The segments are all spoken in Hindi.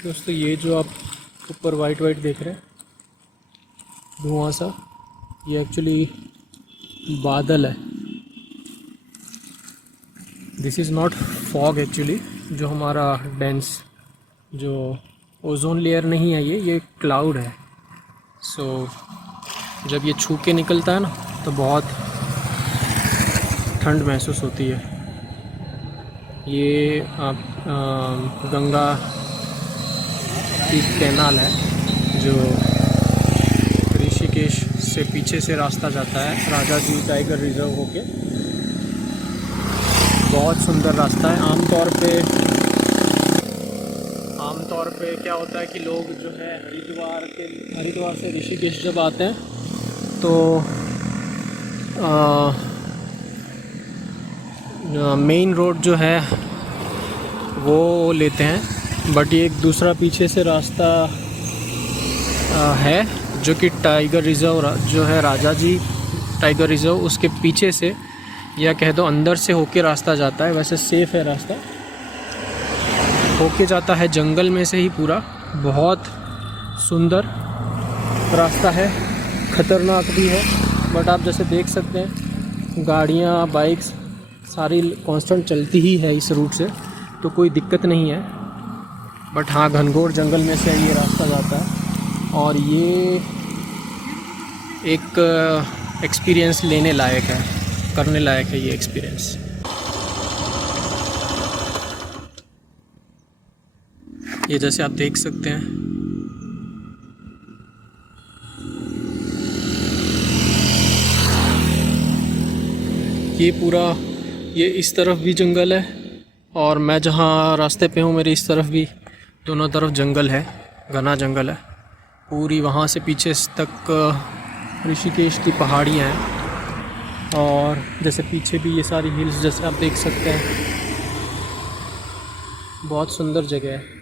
दोस्तों ये जो आप ऊपर वाइट वाइट देख रहे हैं धुआं सा, ये एक्चुअली बादल है। This is not fog actually, जो हमारा डेंस जो ओजोन लेयर नहीं है, ये क्लाउड है। सो जब ये छू के निकलता है ना तो बहुत ठंड महसूस होती है। ये गंगा की कैनाल है जो ऋषिकेश से पीछे से रास्ता जाता है राजा जी टाइगर रिजर्व होके। बहुत सुंदर रास्ता है। आमतौर पे क्या होता है कि लोग जो है हरिद्वार से ऋषिकेश जब आते हैं तो मेन रोड जो है वो लेते हैं, बट ये एक दूसरा पीछे से रास्ता है जो कि टाइगर रिज़र्व जो है राजा जी टाइगर रिज़र्व, उसके पीछे से या कह दो अंदर से होके रास्ता जाता है। वैसे सेफ़ है रास्ता, होके जाता है जंगल में से ही पूरा। बहुत सुंदर रास्ता है, ख़तरनाक भी है, बट आप जैसे देख सकते हैं गाड़ियाँ बाइक्स सारी कांस्टेंट चलती ही है इस रूट से, तो कोई दिक्कत नहीं है। बट हाँ, घनघोर जंगल में से ये रास्ता जाता है और ये एक एक्सपीरियंस लेने लायक है, करने लायक है ये एक्सपीरियंस। ये जैसे आप देख सकते हैं ये पूरा, ये इस तरफ भी जंगल है और मैं जहाँ रास्ते पे हूँ मेरे इस तरफ भी, दोनों तरफ जंगल है, घना जंगल है पूरी। वहाँ से पीछे तक ऋषिकेश की पहाड़ियाँ हैं और जैसे पीछे भी ये सारी हिल्स जैसे आप देख सकते हैं। बहुत सुंदर जगह है।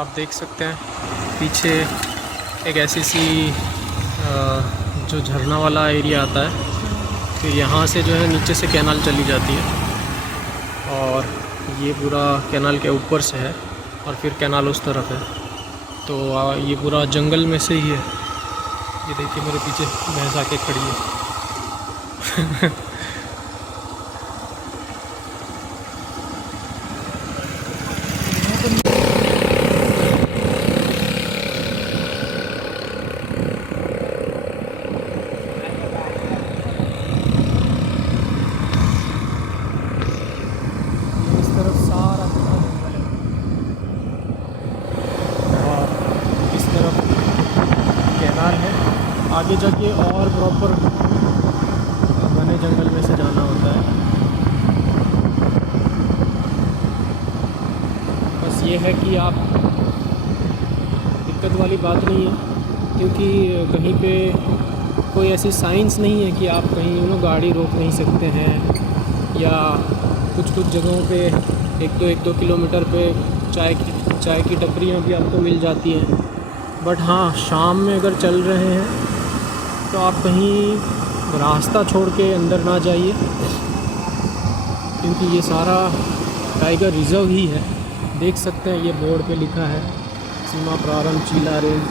आप देख सकते हैं पीछे एक ऐसी सी जो झरना वाला एरिया आता है, तो यहाँ से जो है नीचे से कैनाल चली जाती है और ये पूरा कैनाल के ऊपर से है और फिर कैनाल उस तरफ है। तो ये पूरा जंगल में से ही है। ये देखिए मेरे पीछे भैंस आके खड़ी है। आगे जाके और प्रॉपर घने जंगल में से जाना होता है। बस ये है कि आप, दिक्कत वाली बात नहीं है क्योंकि कहीं पे कोई ऐसी साइंस नहीं है कि आप कहीं गाड़ी रोक नहीं सकते हैं, या कुछ जगहों पे एक दो किलोमीटर पे चाय की टपरियाँ भी आपको मिल जाती हैं। बट हाँ, शाम में अगर चल रहे हैं तो आप कहीं रास्ता छोड़ के अंदर ना जाइए, क्योंकि ये सारा टाइगर रिज़र्व ही है। देख सकते हैं ये बोर्ड पे लिखा है सीमा प्रारंभ चीला रेंज,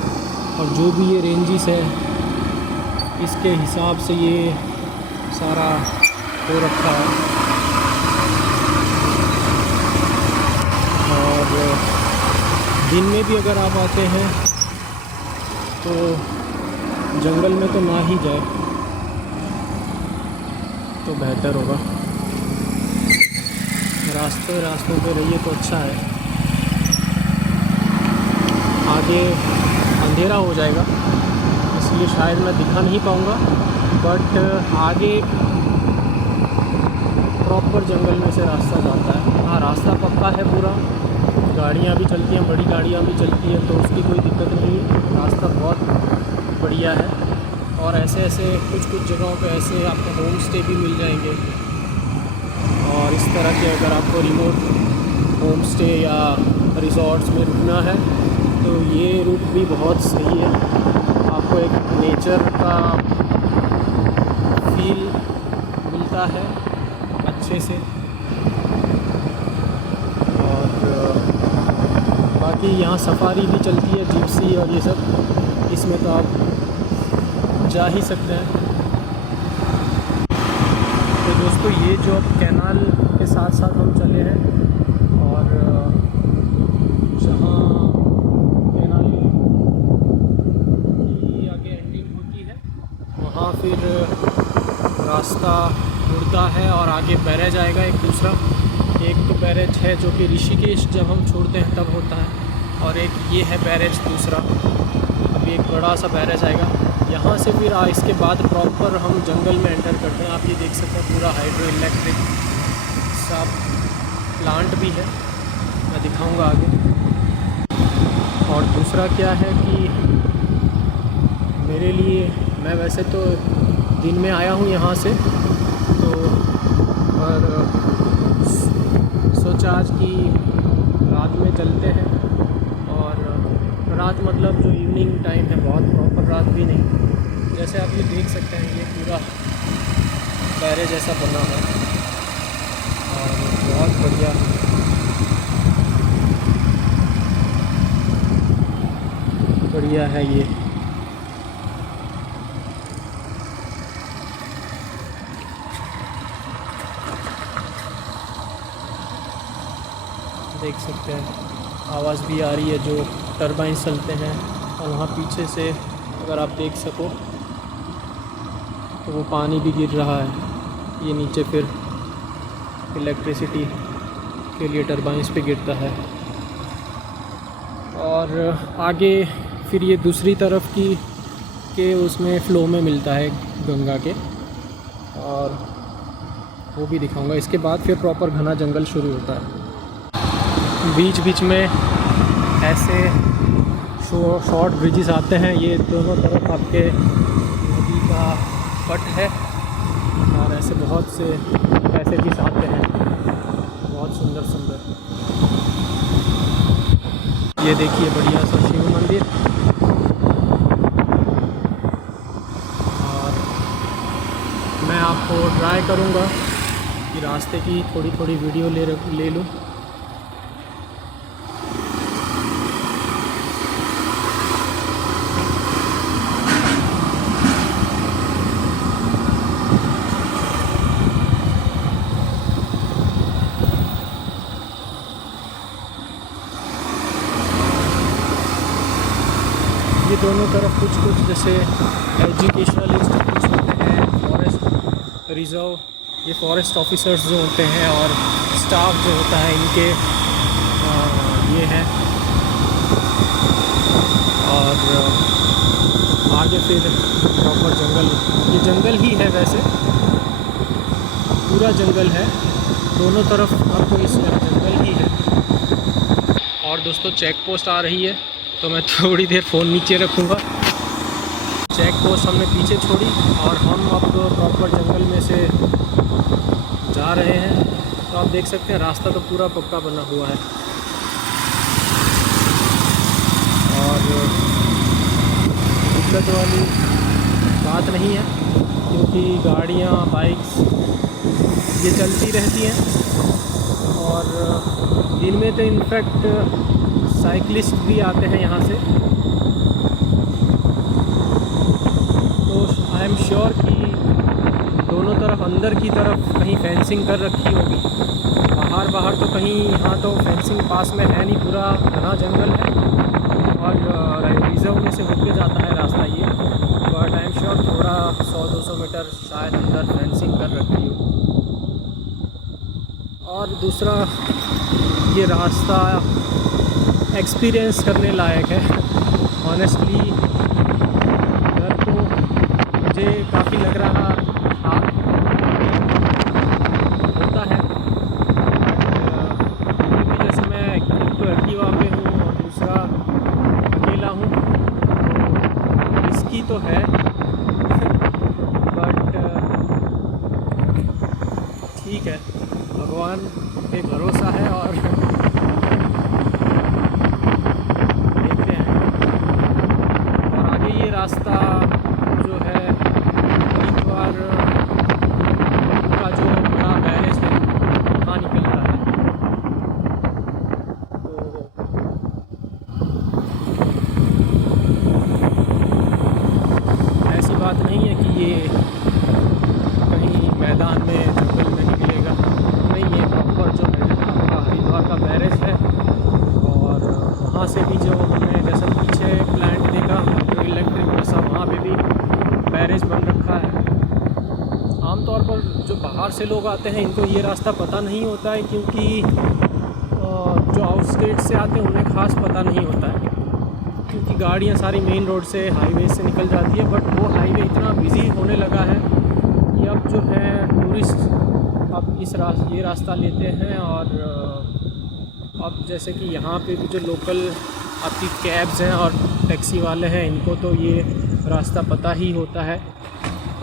और जो भी ये रेंजेस है इसके हिसाब से ये सारा हो रखा है। और दिन में भी अगर आप आते हैं तो जंगल में तो ना ही जाए तो बेहतर होगा। रास्तों पे रहिए तो अच्छा है। आगे अंधेरा हो जाएगा इसलिए शायद मैं दिखा नहीं पाऊँगा, बट आगे प्रॉपर जंगल में से रास्ता जाता है। हाँ, रास्ता पक्का है पूरा, गाड़ियाँ भी चलती हैं, बड़ी गाड़ियाँ भी चलती हैं, तो उसकी कोई दिक्कत नहीं है। रास्ता बहुत बढ़िया है। और ऐसे कुछ जगहों पे ऐसे आपको होम स्टे भी मिल जाएंगे, और इस तरह के अगर आपको रिमोट होम स्टे या रिसॉर्ट्स में रुकना है तो ये रूट भी बहुत सही है। आपको एक नेचर का फील मिलता है अच्छे से। और बाकी यहाँ सफारी भी चलती है, जिप्सी और ये सब, इसमें तो आप जा ही सकते हैं। तो दोस्तों ये जो अब कैनाल के साथ साथ हम चले हैं, और जहाँ कैनाल की आगे एंडिंग होती है वहाँ फिर रास्ता मुड़ता है और आगे बैरेज आएगा एक दूसरा। एक तो बैरेज है जो कि ऋषिकेश जब हम छोड़ते हैं तब होता है, और एक ये है बैरेज दूसरा। अभी एक बड़ा सा बैरेज आएगा यहाँ से, फिर इसके बाद प्रॉपर हम जंगल में एंटर करते हैं। आप ये देख सकते हैं पूरा हाइड्रो इलेक्ट्रिक सा प्लांट भी है, मैं दिखाऊंगा आगे। और दूसरा क्या है कि मेरे लिए, मैं वैसे तो दिन में आया हूँ यहाँ से, तो और सोचा आज कि रात में चलते हैं। और रात मतलब जो इवनिंग टाइम है, बहुत प्रॉपर रात भी नहीं। जैसे आप ये देख सकते हैं ये पूरा बैरेज जैसा बना है और बहुत बढ़िया है ये। देख सकते हैं आवाज़ भी आ रही है जो टरबाइन चलते हैं, और वहाँ पीछे से अगर आप देख सको तो वो पानी भी गिर रहा है। ये नीचे फिर इलेक्ट्रिसिटी के लिए टरबाइंस पे गिरता है। और आगे फिर ये दूसरी तरफ के उसमें फ़्लो में मिलता है गंगा के, और वो भी दिखाऊंगा। इसके बाद फिर प्रॉपर घना जंगल शुरू होता है। बीच बीच में ऐसे शॉर्ट ब्रिजेस आते हैं। ये दोनों तरफ आपके नदी का पट है, और ऐसे बहुत से पैसेजेस आते हैं, बहुत सुंदर। ये देखिए बढ़िया सा शिव मंदिर। और मैं आपको ट्राई करूँगा कि रास्ते की थोड़ी वीडियो ले लूँ। ये दोनों तरफ कुछ जैसे एजुकेशनल इंस्टीट्यूट्स होते हैं, फॉरेस्ट रिज़र्व, ये फॉरेस्ट ऑफिसर्स जो होते हैं और स्टाफ जो होता है इनके ये है। और आगे फिर प्रॉपर जंगल, ये जंगल ही है, वैसे पूरा जंगल है, दोनों तरफ आपको इस जंगल ही है। और दोस्तों चेक पोस्ट आ रही है, तो मैं थोड़ी देर फ़ोन नीचे रखूँगा। चेक पोस्ट हमने पीछे छोड़ी और हम अब प्रॉपर जंगल में से जा रहे हैं। तो आप देख सकते हैं रास्ता तो पूरा पक्का बना हुआ है, और दिक्कत वाली बात नहीं है। क्योंकि गाड़ियाँ बाइक्स ये चलती रहती हैं। और दिन में तो इनफैक्ट साइकिलिस्ट भी आते हैं यहाँ से। तो आई एम श्योर कि दोनों तरफ अंदर की तरफ कहीं फेंसिंग कर रखी होगी। बाहर तो कहीं, यहाँ तो फेंसिंग पास में है नहीं, पूरा घना जंगल है और रिजर्व में से होके जाता है रास्ता ये। बट आई एम श्योर थोड़ा 100-200 मीटर शायद अंदर फेंसिंग कर रखी हो। और दूसरा, ये रास्ता एक्सपीरियंस करने लायक है ऑनेस्टली। डर तो मुझे काफ़ी लग रहा था, होता है, क्योंकि जैसे मैं एक तो एक्टिवा पे हूँ और दूसरा अकेला हूँ, तो रिस्की तो है। बट ठीक है, भगवान पे भरोसा है और देखते हैं। और आगे ये रास्ता जो है हरिद्वार का जो बड़ा बैरेज है वहाँ निकलता है। तो ऐसी बात नहीं है कि ये कहीं मैदान में जंगल में निकलेगा, नहीं, ये प्रॉपर जो है आपका हरिद्वार का बैरेज है। और वहाँ से भी जो हमने जैसा पीछे प्लांट देखा जो इलेक्ट्रिक जैसा, वहाँ पे भी बैरेज बन रखा है। आमतौर पर जो बाहर से लोग आते हैं इनको ये रास्ता पता नहीं होता है, क्योंकि जो आउटस्टेट से आते हैं उन्हें ख़ास पता नहीं होता है, क्योंकि गाड़ियाँ सारी मेन रोड से, हाईवे से निकल जाती है। बट वो हाईवे इतना बिज़ी होने लगा है कि अब जो है टूरिस्ट अब ये रास्ता लेते हैं। और अब जैसे कि यहाँ पे भी जो लोकल आपकी कैब्स हैं और टैक्सी वाले हैं, इनको तो ये रास्ता पता ही होता है।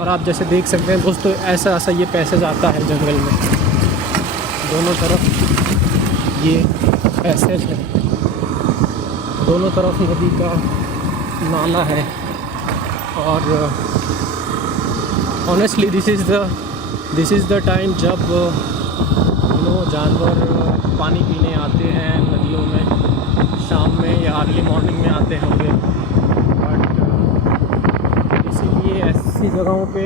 और आप जैसे देख सकते हैं दोस्तों, ऐसा ये पैसेज आता है जंगल में, दोनों तरफ ये पैसेज है, दोनों तरफ नदी का नाला है। और honestly this is the time जब जानवर पानी पीने आते हैं नदियों में, शाम में या अर्ली मॉर्निंग में आते होंगे। बट इसीलिए ऐसी जगहों पे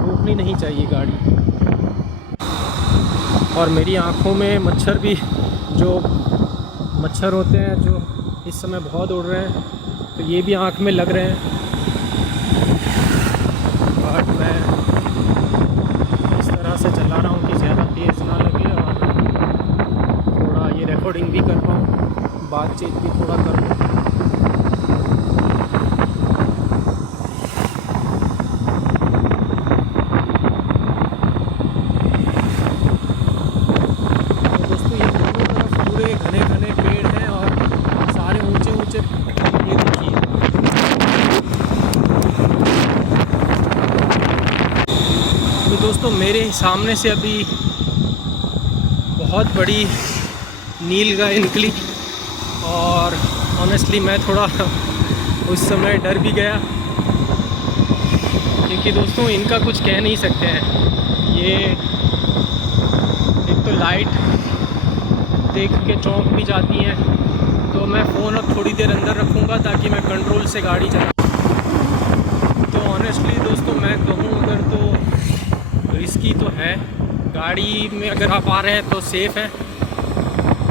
रोकनी नहीं चाहिए गाड़ी। और मेरी आँखों में मच्छर भी, जो मच्छर होते हैं जो इस समय बहुत उड़ रहे हैं, तो ये भी आँख में लग रहे हैं। बट मैं इस तरह से चला रहा हूँ कि ज़्यादा तेज़ ना लगे और थोड़ा ये रिकॉर्डिंग भी कर पाऊँ, बातचीत भी थोड़ा कर पाऊँ। तो दोस्तों, ये दोनों तरफ पूरे घने घने पेड़ हैं और सारे ऊंचे ऊंचे, ये देखिए। तो दोस्तों, मेरे सामने से अभी बहुत बड़ी नीलगाय निकली और ऑनेस्टली मैं थोड़ा उस समय डर भी गया, क्योंकि दोस्तों इनका कुछ कह नहीं सकते हैं। ये एक तो लाइट देख के चौंक भी जाती हैं। तो मैं फ़ोन अब थोड़ी देर अंदर रखूँगा ताकि मैं कंट्रोल से गाड़ी चला। तो ऑनेस्टली दोस्तों मैं कहूँ अगर तो रिस्की तो है, गाड़ी में अगर आप आ रहे हैं तो सेफ़ है।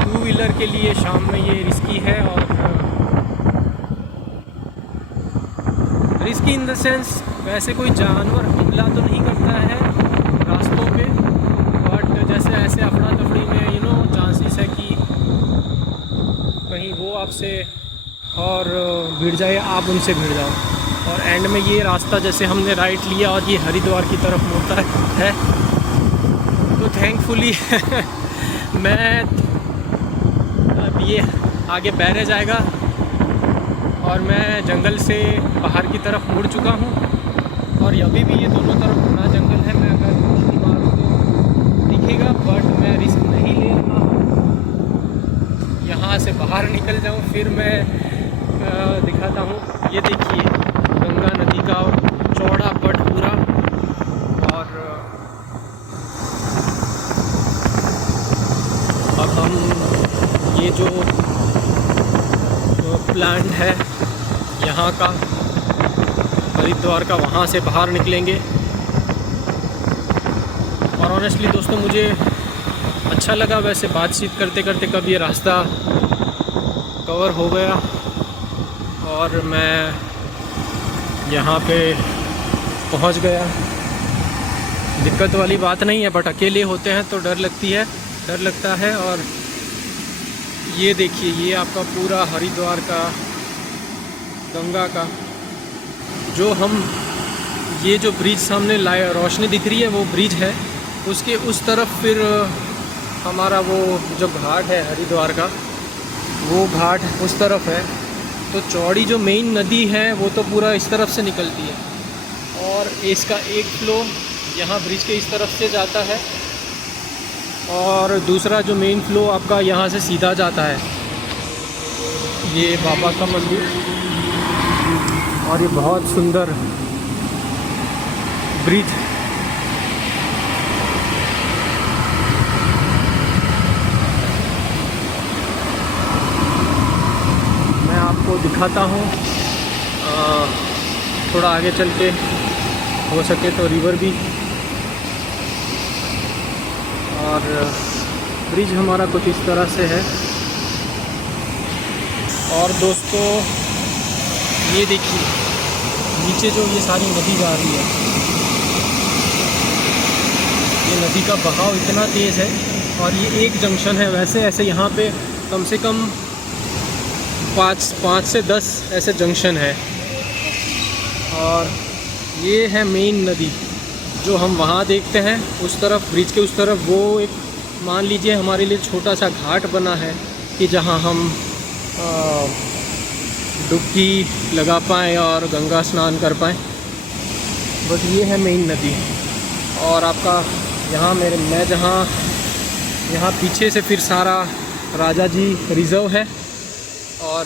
टू व्हीलर के लिए शाम में ये रिस्की है, और रिस्की इन द सेंस वैसे कोई जानवर हमला तो नहीं करता है रास्तों पे, बट जैसे ऐसे अफरा तफरी में चांसेस है कि कहीं वो आपसे और भिड़ जाए, आप उनसे भिड़ जाओ। और एंड में ये रास्ता जैसे हमने राइट लिया और ये हरिद्वार की तरफ मुड़ता है, तो थैंकफुली मैं अब ये आगे बैरेज आएगा और मैं जंगल से बाहर की तरफ मुड़ चुका हूँ। और अभी भी ये दोनों तरफ घना जंगल है, मैं अगर रोशनी मारूँ तो दिखेगा, बट मैं रिस्क नहीं ले रहा हूँ। यहाँ से बाहर निकल जाऊँ फिर मैं दिखाता हूँ। ये देखिए गंगा नदी का चौड़ा जो प्लांट है यहाँ का, हरिद्वार का, वहाँ से बाहर निकलेंगे। और ऑनेस्टली दोस्तों मुझे अच्छा लगा वैसे बातचीत करते करते कब ये रास्ता कवर हो गया और मैं यहाँ पे पहुँच गया। दिक्कत वाली बात नहीं है, बट अकेले होते हैं तो डर लगता है। और ये देखिए, ये आपका पूरा हरिद्वार का, गंगा का जो हम, ये जो ब्रिज सामने रोशनी दिख रही है वो ब्रिज है। उसके उस तरफ फिर हमारा वो जो घाट है हरिद्वार का, वो घाट उस तरफ है। तो चौड़ी जो मेन नदी है वो तो पूरा इस तरफ से निकलती है और इसका एक फ्लो यहाँ ब्रिज के इस तरफ से जाता है और दूसरा जो मेन फ्लो आपका यहाँ से सीधा जाता है। ये बाबा का मंदिर और ये बहुत सुंदर ब्रिज। मैं आपको दिखाता हूँ, थोड़ा आगे चल के हो सके तो रिवर भी। और ब्रिज हमारा कुछ इस तरह से है। और दोस्तों ये देखिए, नीचे जो ये सारी नदी जा रही है, ये नदी का बहाव इतना तेज़ है और ये एक जंक्शन है। वैसे ऐसे यहाँ पे कम से कम 5 से 10 ऐसे जंक्शन है। और ये है मेन नदी जो हम वहाँ देखते हैं उस तरफ, ब्रिज के उस तरफ। वो एक मान लीजिए हमारे लिए छोटा सा घाट बना है कि जहाँ हम डुबकी लगा पाएँ और गंगा स्नान कर पाएँ। बट ये है मेन नदी। और आपका यहाँ मैं जहाँ, यहाँ पीछे से फिर सारा राजा जी रिज़र्व है। और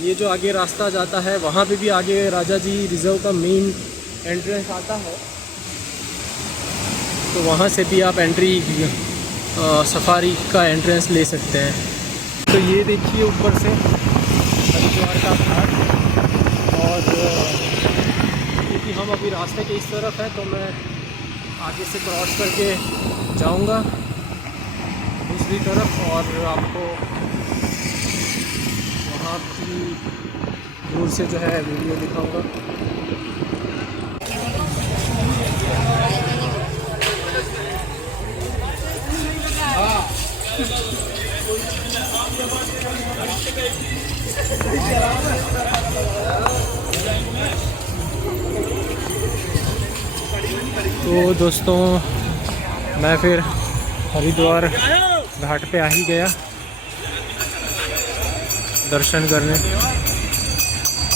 ये जो आगे रास्ता जाता है वहाँ पे भी आगे राजा जी रिज़र्व का मेन एंट्रेंस आता है। तो वहाँ से भी आप सफारी का एंट्रेंस ले सकते हैं। तो ये देखिए ऊपर से हरिद्वार का घाट। और क्योंकि हम अभी रास्ते के इस तरफ हैं तो मैं आगे से क्रॉस करके जाऊंगा दूसरी तरफ और आपको वहाँ की दूर से जो है वीडियो दिखाऊंगा। तो दोस्तों मैं फिर हरिद्वार घाट पे आ ही गया दर्शन करने।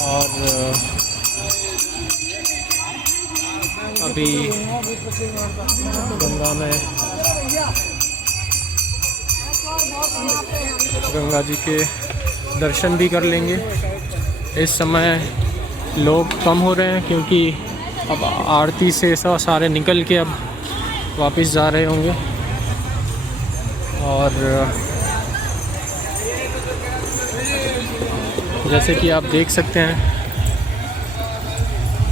और अभी गंगा जी के दर्शन भी कर लेंगे। इस समय लोग कम हो रहे हैं क्योंकि अब आरती से सारे निकल के अब वापस जा रहे होंगे। और जैसे कि आप देख सकते हैं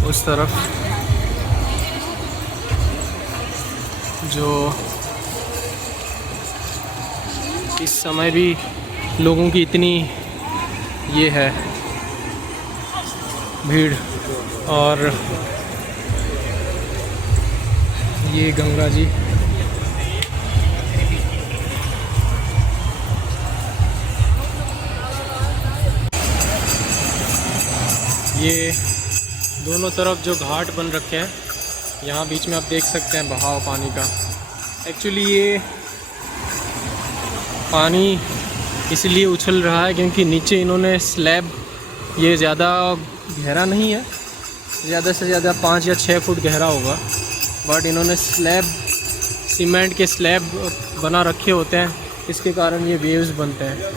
उस तरफ जो इस समय भी लोगों की इतनी ये है भीड़। और ये गंगा जी, ये दोनों तरफ जो घाट बन रखे हैं, यहाँ बीच में आप देख सकते हैं बहाव पानी का। एक्चुअली ये पानी इसलिए उछल रहा है क्योंकि नीचे इन्होंने स्लैब, ये ज़्यादा गहरा नहीं है, ज़्यादा से ज़्यादा 5 या 6 फुट गहरा होगा, बट इन्होंने स्लैब, सीमेंट के स्लैब बना रखे होते हैं, इसके कारण ये वेव्स बनते हैं।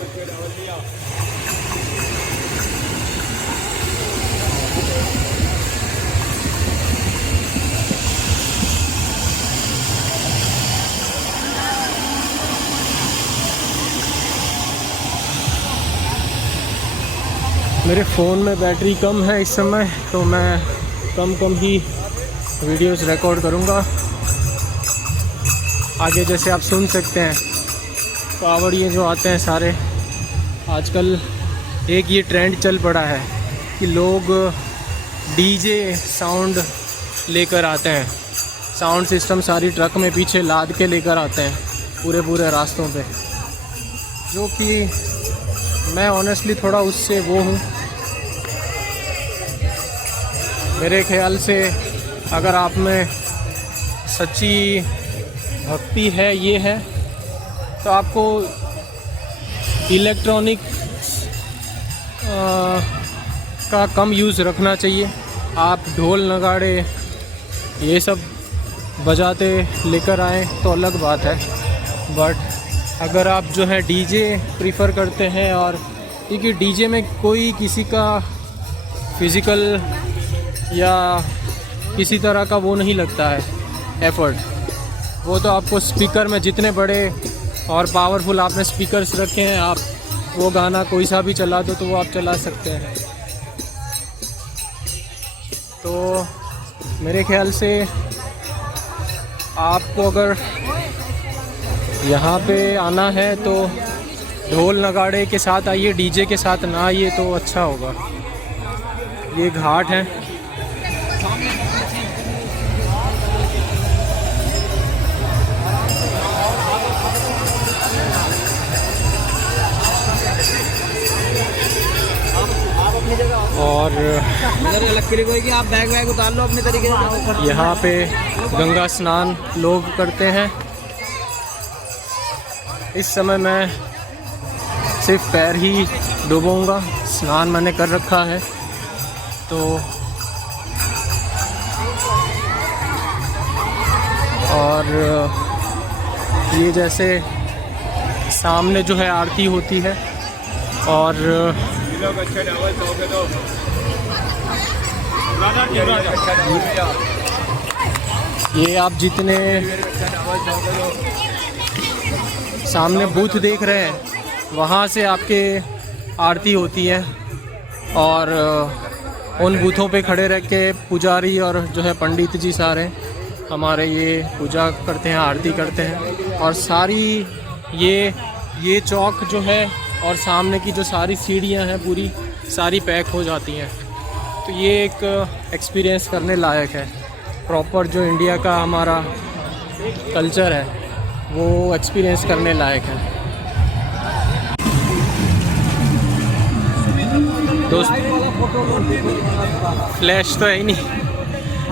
मेरे फ़ोन में बैटरी कम है इस समय, तो मैं कम ही वीडियोस रिकॉर्ड करूँगा। आगे जैसे आप सुन सकते हैं कावड़िए जो आते हैं सारे, आजकल एक ये ट्रेंड चल पड़ा है कि लोग डीजे साउंड लेकर आते हैं। साउंड सिस्टम सारी ट्रक में पीछे लाद के लेकर आते हैं पूरे रास्तों पे, जो कि मैं ऑनेस्टली थोड़ा उससे वो हूँ। मेरे ख्याल से अगर आप में सच्ची भक्ति है, ये है, तो आपको इलेक्ट्रॉनिक का कम यूज़ रखना चाहिए। आप ढोल नगाड़े ये सब बजाते लेकर आएँ तो अलग बात है, बट अगर आप जो है डीजे प्रीफर करते हैं, और क्योंकि डीजे में कोई किसी का फिज़िकल या किसी तरह का वो नहीं लगता है एफ़र्ट, वो तो आपको स्पीकर में जितने बड़े और पावरफुल आपने स्पीकर्स रखे हैं, आप वो गाना कोई सा भी चला दो तो वो आप चला सकते हैं। तो मेरे ख्याल से आपको अगर यहाँ पे आना है तो ढोल नगाड़े के साथ आइए, डीजे के साथ ना आइए तो अच्छा होगा। ये घाट है, और आप बैग उतार लो अपने तरीके से। यहाँ पे गंगा स्नान लोग करते हैं। इस समय मैं सिर्फ पैर ही डूबूंगा, स्नान मैंने कर रखा है। तो और ये जैसे सामने जो है आरती होती है, और ये आप जितने सामने बूथ देख रहे हैं वहाँ से आपके आरती होती है, और उन बूथों पे खड़े रह के पुजारी और जो है पंडित जी सारे हमारे ये पूजा करते हैं, आरती करते हैं। और सारी ये चौक जो है और सामने की जो सारी सीढ़ियाँ हैं पूरी सारी पैक हो जाती हैं। तो ये एक एक्सपीरियंस करने लायक है। प्रॉपर जो इंडिया का हमारा कल्चर है वो एक्सपीरियंस करने लायक है। दोस्त फ्लैश तो है ही नहीं,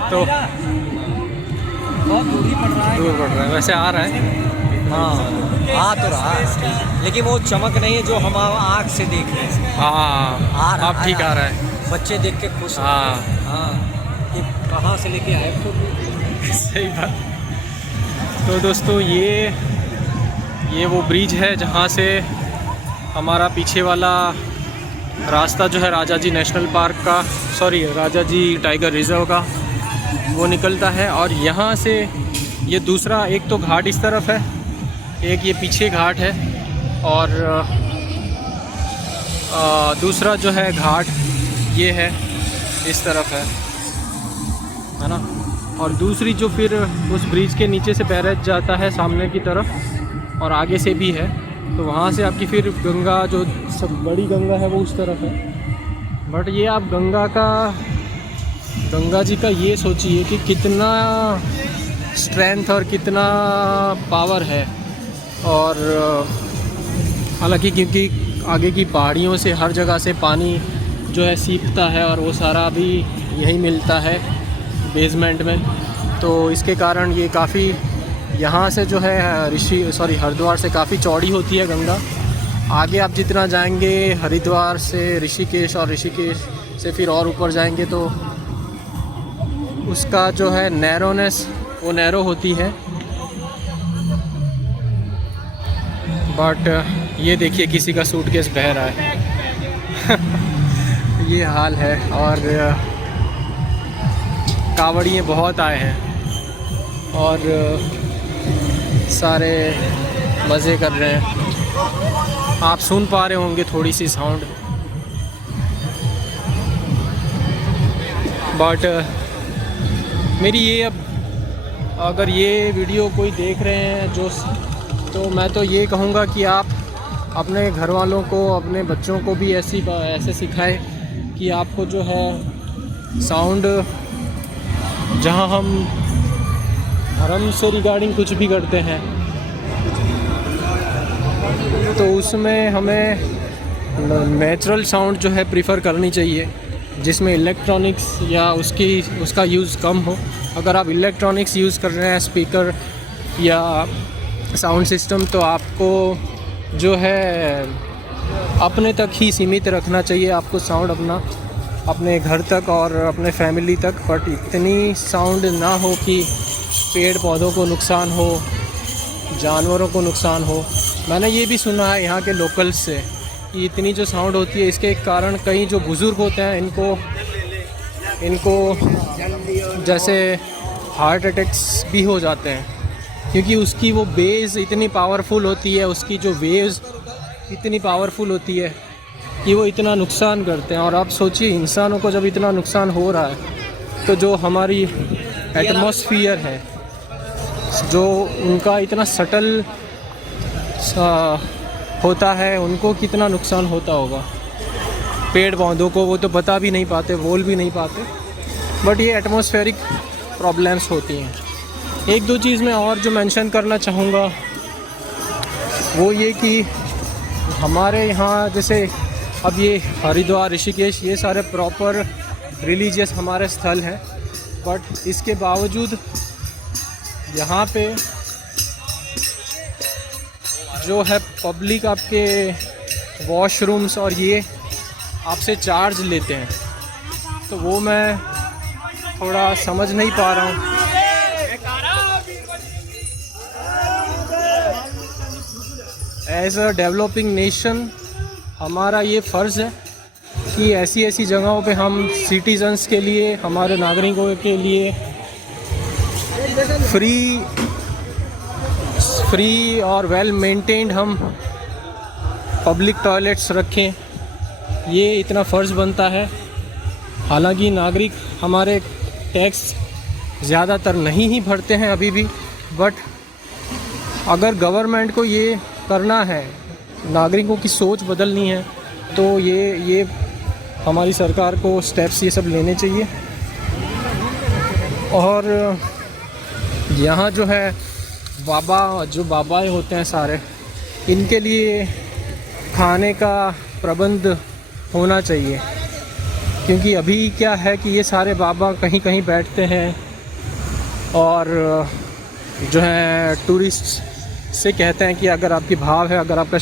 तो दूर पड़ रहा है, वैसे आ रहा है। हाँ आ तो रहा है, लेकिन वो चमक नहीं है जो हम आँख से देख रहे हैं। हाँ अब ठीक आ रहा है। बच्चे देख के खुश। हाँ ये कहाँ से लेके आए तो सही बात। तो दोस्तों ये वो ब्रिज है जहाँ से हमारा पीछे वाला रास्ता जो है राजा जी नेशनल पार्क का, सॉरी राजा जी टाइगर रिज़र्व का, वो निकलता है। और यहाँ से ये दूसरा एक तो घाट इस तरफ है, एक ये पीछे घाट है, और दूसरा जो है घाट ये है इस तरफ है ना। और दूसरी जो फिर उस ब्रिज के नीचे से बैरेज जाता है सामने की तरफ, और आगे से भी है। तो वहाँ से आपकी फिर गंगा जो सब बड़ी गंगा है वो उस तरफ है। बट ये आप गंगा जी का ये सोचिए कि कितना स्ट्रेंथ और कितना पावर है। और हालांकि क्योंकि आगे की पहाड़ियों से हर जगह से पानी जो है सीपता है, और वो सारा भी यहीं मिलता है बेसमेंट में, तो इसके कारण ये काफ़ी यहाँ से जो है हरिद्वार से काफ़ी चौड़ी होती है गंगा। आगे आप जितना जाएंगे हरिद्वार से ऋषिकेश, और ऋषिकेश से फिर और ऊपर जाएंगे तो उसका जो है नैरोनेस वो नैरो होती है। बट ये देखिए किसी का सूटकेस बह रहा है ये हाल है। और कावड़िए बहुत आए हैं और सारे मज़े कर रहे हैं। आप सुन पा रहे होंगे थोड़ी सी साउंड। बट मेरी ये अब अगर ये वीडियो कोई देख रहे हैं जो, तो मैं तो ये कहूँगा कि आप अपने घर वालों को, अपने बच्चों को भी ऐसे सिखाएं कि आपको जो है साउंड, जहाँ हम धर्म से रिगार्डिंग कुछ भी करते हैं तो उसमें हमें नेचुरल साउंड जो है प्रीफर करनी चाहिए, जिसमें इलेक्ट्रॉनिक्स या उसका यूज़ कम हो। अगर आप इलेक्ट्रॉनिक्स यूज़ कर रहे हैं, स्पीकर या साउंड सिस्टम, तो आपको जो है अपने तक ही सीमित रखना चाहिए। आपको साउंड अपने घर तक और अपने फैमिली तक, बट इतनी साउंड ना हो कि पेड़ पौधों को नुकसान हो, जानवरों को नुकसान हो। मैंने ये भी सुना है यहाँ के लोकल्स से कि इतनी जो साउंड होती है, इसके कारण कई जो बुज़ुर्ग होते हैं इनको जैसे हार्ट अटैक्स भी हो जाते हैं, क्योंकि उसकी वो बेस इतनी पावरफुल होती है, उसकी जो वेव्स इतनी पावरफुल होती है कि वो इतना नुकसान करते हैं। और आप सोचिए, इंसानों को जब इतना नुकसान हो रहा है तो जो हमारी एटमॉस्फेयर है, जो उनका इतना सटल होता है, उनको कितना नुकसान होता होगा। पेड़ पौधों को वो तो बता भी नहीं पाते, बोल भी नहीं पाते, बट ये एटमॉस्फेरिक प्रॉब्लम्स होती हैं। एक दो चीज़ मैं और जो मेंशन करना चाहूँगा वो ये कि हमारे यहाँ जैसे अब ये हरिद्वार, ऋषिकेश, ये सारे प्रॉपर रिलीजियस हमारे स्थल हैं, बट इसके बावजूद यहाँ पे जो है पब्लिक आपके वॉशरूम्स और ये आपसे चार्ज लेते हैं, तो वो मैं थोड़ा समझ नहीं पा रहा हूँ। एज अ डेवलपिंग नेशन हमारा ये फ़र्ज़ है कि ऐसी ऐसी जगहों पे हम सिटीज़न्स के लिए, हमारे नागरिकों के लिए फ्री और वेल मेंटेन्ड हम पब्लिक टॉयलेट्स रखें। ये इतना फ़र्ज़ बनता है। हालांकि नागरिक हमारे टैक्स ज़्यादातर नहीं ही भरते हैं अभी भी, बट अगर गवर्नमेंट को ये करना है, नागरिकों की सोच बदलनी है, तो ये हमारी सरकार को स्टेप्स ये सब लेने चाहिए। और यहाँ जो है बाबाएँ होते हैं सारे, इनके लिए खाने का प्रबंध होना चाहिए, क्योंकि अभी क्या है कि ये सारे बाबा कहीं कहीं बैठते हैं और जो है टूरिस्ट से कहते हैं कि अगर आपकी भाव है, अगर आपकी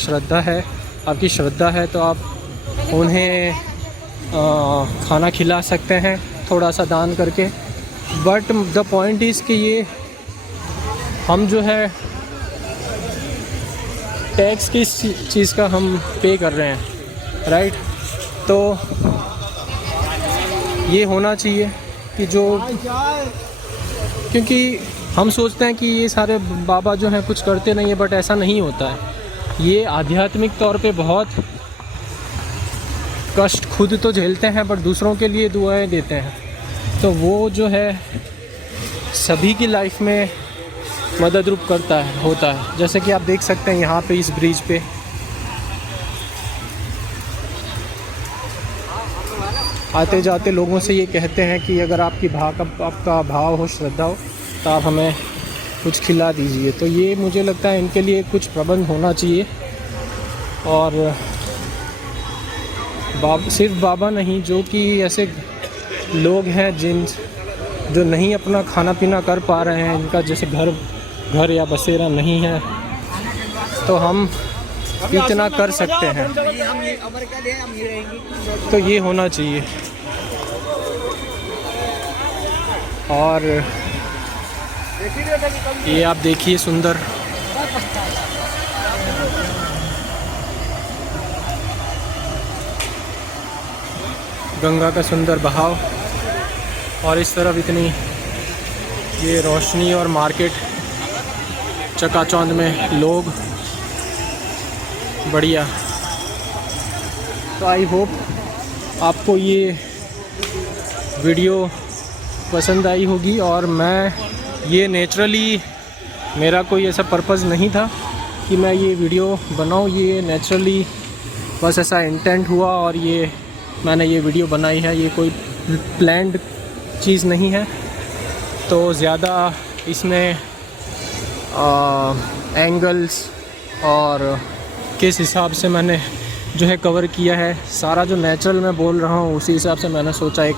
श्रद्धा है तो आप उन्हें खाना खिला सकते हैं थोड़ा सा दान करके। बट द पॉइंट इज़ कि ये हम जो है टैक्स किस चीज़ का हम पे कर रहे हैं, राइट? तो ये होना चाहिए कि जो, क्योंकि हम सोचते हैं कि ये सारे बाबा जो हैं कुछ करते नहीं है, बट ऐसा नहीं होता है। ये आध्यात्मिक तौर पे बहुत कष्ट खुद तो झेलते हैं, बट दूसरों के लिए दुआएं देते हैं, तो वो जो है सभी की लाइफ में मदद रूप होता है। जैसे कि आप देख सकते हैं यहाँ पे इस ब्रिज पे आते जाते लोगों से ये कहते हैं कि अगर आपका भाव हो, श्रद्धा हो, तो आप हमें कुछ खिला दीजिए। तो ये मुझे लगता है इनके लिए कुछ प्रबंध होना चाहिए। और सिर्फ बाबा नहीं, जो कि ऐसे लोग हैं जो नहीं अपना खाना पीना कर पा रहे हैं, इनका जैसे घर या बसेरा नहीं है, तो हम इतना कर सकते हैं, तो ये होना चाहिए। और ये आप देखिए सुंदर गंगा का सुंदर बहाव, और इस तरफ इतनी ये रोशनी और मार्केट, चकाचौंध में लोग, बढ़िया। तो आई होप आपको ये वीडियो पसंद आई होगी। और मैं ये नेचुरली, मेरा कोई ऐसा पर्पज़ नहीं था कि मैं ये वीडियो बनाऊँ, ये नेचुरली बस ऐसा इंटेंट हुआ और ये मैंने ये वीडियो बनाई है। ये कोई प्लान्ड चीज़ नहीं है। तो ज़्यादा इसमें एंगल्स और किस हिसाब से मैंने जो है कवर किया है, सारा जो नेचुरल मैं बोल रहा हूँ उसी हिसाब से मैंने सोचा एक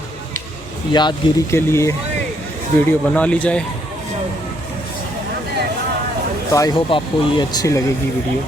यादगिरी के लिए वीडियो बना ली जाए। तो आई होप आपको ये अच्छी लगेगी वीडियो।